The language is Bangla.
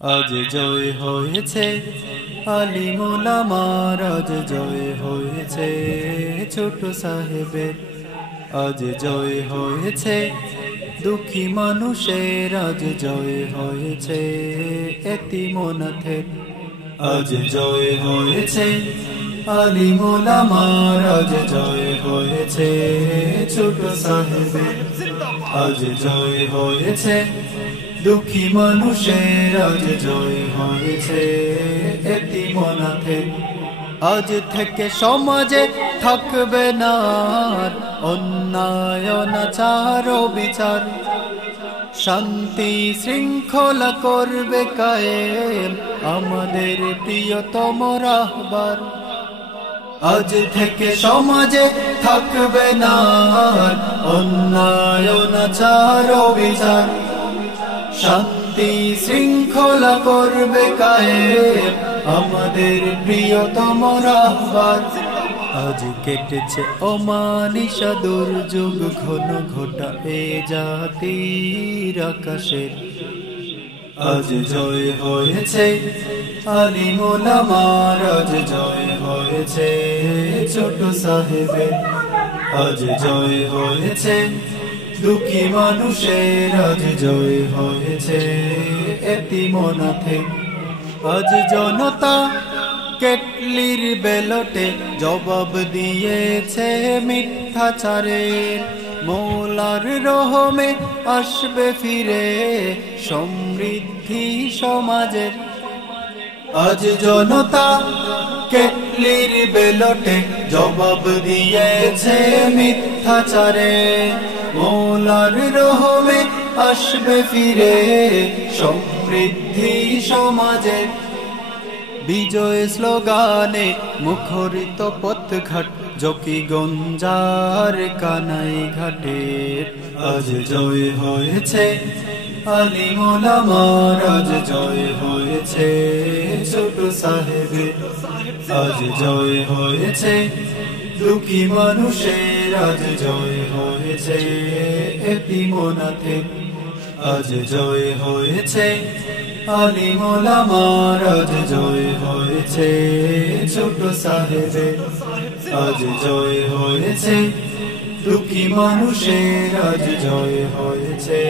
আজ জয় হয়েছে আলিম ওলামার, আজ জয় হয়েছে ছোট সাহেবের, আজ জয় হয়েছে দুঃখী মানুষের, আজ জয় হয়েছে এতিম অনাথের। আজ জয় হয়েছে আলিম ওলামার, আজ জয় হয়েছে ছোট সাহেবের, আজ জয় হয়েছে দুঃখী মানুষের, আজ জয় হয়েছে এতিম অনাথের। আজ থেকে সমাজে থাকবে না আর অন্যায় অনাচার ও বিচার, শান্তি শৃঙ্খলা করবে কায়েম আমাদের প্রিয়তম রাহবার। আজ থেকে সমাজে থাকবে না আর অন্যায় অনাচার ও বিচার, শান্তি শৃঙ্খলা করবে কায়েম আমাদের প্রিয়তম রাহবার। আজ কেটেছে অমানিসা দুর্যোগ ঘন ঘটা এ জাতির আকাশের, আজ জয় হয়েছে আলিম ওলামার, আজ জয় হয়েছে ছোট সাহেবের, আজ জয় হয়েছে দুঃখী মানুষের, আজ জয় হয়েছে এতিম অনাথের। আজ জনতা কেটলির বেলটে জবাব দিয়েছে মিথ্যাচারের, মৌলার রহমে আসবে ফিরে সমৃদ্ধি সমাজের। আজ জনতা কেটলির বেলটে জবাব দিয়েছে মিথ্যাচারের, মৌলার রহমে আসবে ফিরে সমৃদ্ধি সমাজের। বিজয় স্লোগানে মুখরিত পথঘাট জকিগঞ্জার কানাই ঘাটের, আজ জয় হয়েছে আলিম ওলামার, আজ জয় হয়েছে ছোট সাহেবের, আজ জয় হয়েছে দুঃখী মানুষের, আজ জয় হয়েছে এতিম অনাথের। আজ জয় হয়েছে আলিম ওলামার, আজ জয় হয়েছে ছোট সাহেবের, আজ জয় হয়েছে দুঃখী মানুষের, আজ জয় হয়েছে